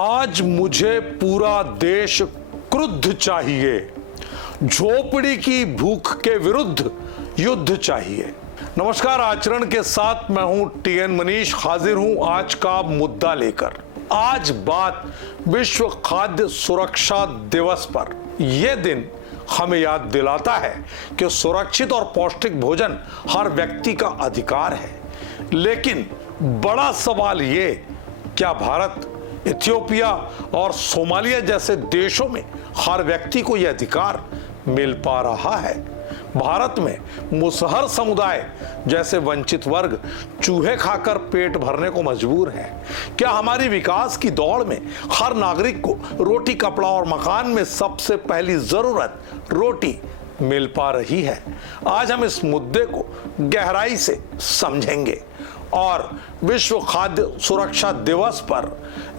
आज मुझे पूरा देश क्रुद्ध चाहिए, झोपड़ी की भूख के विरुद्ध युद्ध चाहिए। नमस्कार, आचरण के साथ मैं हूं टीएन मनीष, हाजिर हूं आज का मुद्दा लेकर। आज बात विश्व खाद्य सुरक्षा दिवस पर। यह दिन हमें याद दिलाता है कि सुरक्षित और पौष्टिक भोजन हर व्यक्ति का अधिकार है। लेकिन बड़ा सवाल ये, क्या भारत, इथियोपिया और सोमालिया जैसे देशों में हर व्यक्ति को यह अधिकार मिल पा रहा है? भारत में मुसहर समुदाय जैसे वंचित वर्ग चूहे खाकर पेट भरने को मजबूर है। क्या हमारी विकास की दौड़ में हर नागरिक को रोटी, कपड़ा और मकान में सबसे पहली जरूरत रोटी मिल पा रही है? आज हम इस मुद्दे को गहराई से समझेंगे और विश्व खाद्य सुरक्षा दिवस पर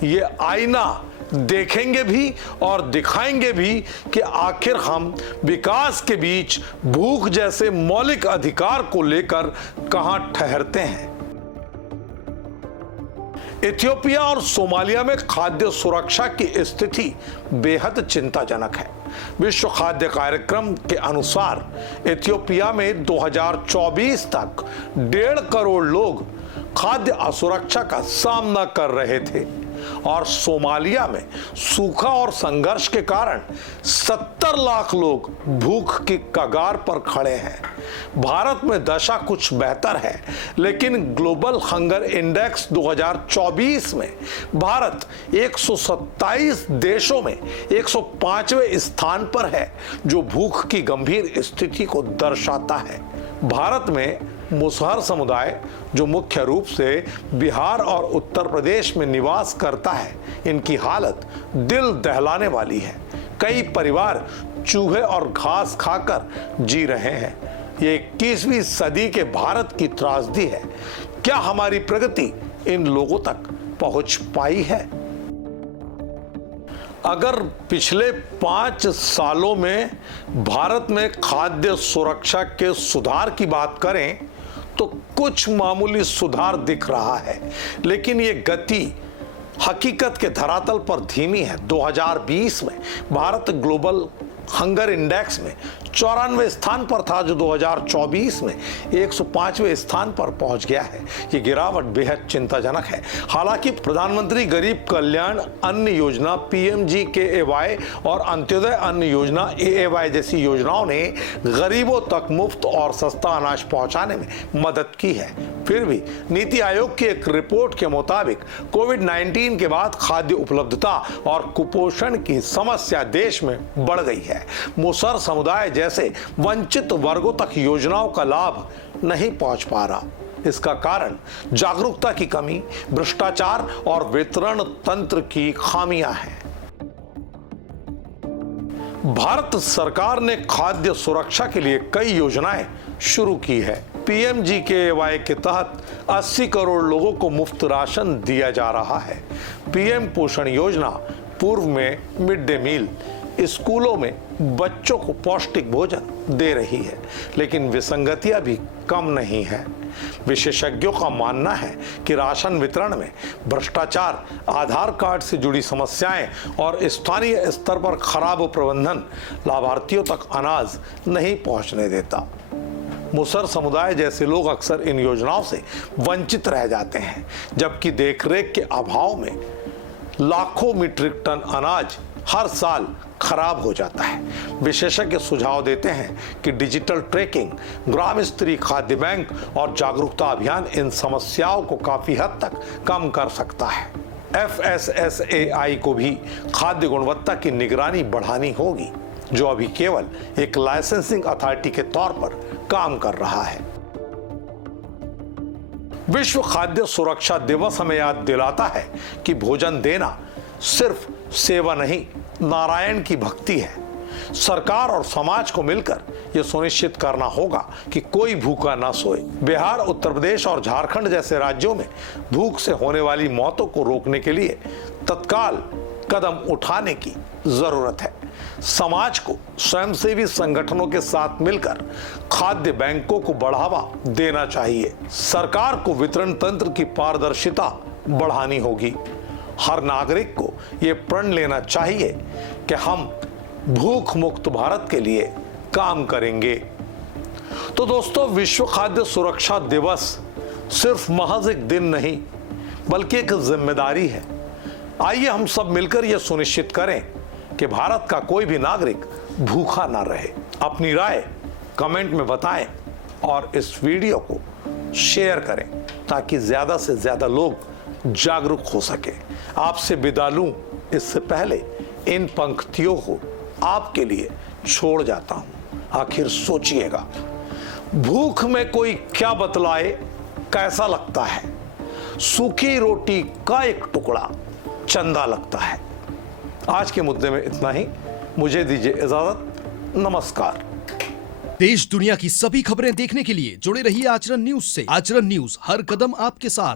ये आईना देखेंगे भी और दिखाएंगे भी कि आखिर हम विकास के बीच भूख जैसे मौलिक अधिकार को लेकर कहां ठहरते हैं। इथियोपिया और सोमालिया में खाद्य सुरक्षा की स्थिति बेहद चिंताजनक है। विश्व खाद्य कार्यक्रम के अनुसार इथियोपिया में 2024 तक 1.5 करोड़ लोग खाद्य असुरक्षा का सामना कर रहे थे और सोमालिया में सूखा और संघर्ष के कारण 70 लाख लोग भूख की कगार पर खड़े हैं। भारत में दशा कुछ बेहतर है, लेकिन ग्लोबल हंगर इंडेक्स 2024 में भारत 127 देशों में 105वें स्थान पर है, जो भूख की गंभीर स्थिति को दर्शाता है। भारत में मुसहर समुदाय, जो मुख्य रूप से बिहार और उत्तर प्रदेश में निवास करता है, इनकी हालत दिल दहलाने वाली है। कई परिवार चूहे और घास खाकर जी रहे हैं। ये 21वीं सदी के भारत की त्रासदी है। क्या हमारी प्रगति इन लोगों तक पहुंच पाई है? अगर पिछले 5 सालों में भारत में खाद्य सुरक्षा के सुधार की बात करें तो कुछ मामूली सुधार दिख रहा है, लेकिन ये गति हकीकत के धरातल पर धीमी है। 2020 में भारत ग्लोबल हंगर इंडेक्स में 94वें स्थान पर था, जो 2024 में 105वें स्थान पर पहुंच गया है। ये गिरावट बेहद चिंताजनक है। हालांकि प्रधानमंत्री गरीब कल्याण अन्न योजना PMGKAY और अंत्योदय अन्न योजना AAY जैसी योजनाओं ने गरीबों तक मुफ्त और सस्ता अनाज पहुंचाने में मदद की है। फिर भी नीति आयोग की एक रिपोर्ट के मुताबिक कोविड-19 के बाद खाद्य उपलब्धता और कुपोषण की समस्या देश में बढ़ गई है। मुसहर समुदाय जैसे वंचित वर्गों तक योजनाओं का लाभ नहीं पहुंच पा रहा। इसका कारण जागरूकता की कमी, भ्रष्टाचार और वितरण तंत्र की खामियां हैं। भारत सरकार ने खाद्य सुरक्षा के लिए कई योजनाएं शुरू की है। PMGKAY के तहत 80 करोड़ लोगों को मुफ्त राशन दिया जा रहा है। PM पोषण योजना पूर्व में मिड डे मील स्कूलों में बच्चों को पौष्टिक भोजन दे रही है, लेकिन विसंगतियां भी कम नहीं है। विशेषज्ञों का मानना है कि राशन वितरण में भ्रष्टाचार, आधार कार्ड से जुड़ी समस्याएं और स्थानीय स्तर पर खराब प्रबंधन लाभार्थियों तक अनाज नहीं पहुंचने देता। मुसहर समुदाय जैसे लोग अक्सर इन योजनाओं से वंचित रह जाते हैं, जबकि देखरेख के अभाव में लाखों मीट्रिक टन अनाज हर साल खराब हो जाता है। विशेषज्ञ सुझाव देते हैं कि डिजिटल ट्रैकिंग, ग्राम स्तरीय खाद्य बैंक और जागरूकता अभियान इन समस्याओं को काफी हद तक कम कर सकता है। FSSAI को भी खाद्य गुणवत्ता की निगरानी बढ़ानी होगी, जो अभी केवल एक लाइसेंसिंग अथॉरिटी के तौर पर काम कर रहा है। विश्व खाद्य सुरक्षा दिवस हमें याद दिलाता है कि भोजन देना सिर्फ सेवा नहीं, नारायण की भक्ति है। सरकार और समाज को मिलकर यह सुनिश्चित करना होगा कि कोई भूखा ना सोए। बिहार, उत्तर प्रदेश और झारखंड जैसे राज्यों में भूख से होने वाली मौतों को रोकने के लिए तत्काल कदम उठाने की जरूरत है। समाज को स्वयंसेवी संगठनों के साथ मिलकर खाद्य बैंकों को बढ़ावा देना चाहिए। सरकार को वितरण तंत्र की पारदर्शिता बढ़ानी होगी। हर नागरिक को ये प्रण लेना चाहिए कि हम भूख मुक्त भारत के लिए काम करेंगे। तो दोस्तों, विश्व खाद्य सुरक्षा दिवस सिर्फ महज एक दिन नहीं बल्कि एक जिम्मेदारी है। आइए हम सब मिलकर यह सुनिश्चित करें कि भारत का कोई भी नागरिक भूखा ना रहे। अपनी राय कमेंट में बताएं और इस वीडियो को शेयर करें ताकि ज्यादा से ज्यादा लोग जागरूक हो सके। आपसे विदा लूं इससे पहले इन पंक्तियों को आपके लिए छोड़ जाता हूं। आखिर सोचिएगा, भूख में कोई क्या बतलाए कैसा लगता है, सूखी रोटी का एक टुकड़ा चंदा लगता है। आज के मुद्दे में इतना ही। मुझे दीजिए इजाजत। नमस्कार। देश दुनिया की सभी खबरें देखने के लिए जुड़े रहिए आचरण न्यूज से। आचरण न्यूज, हर कदम आपके साथ।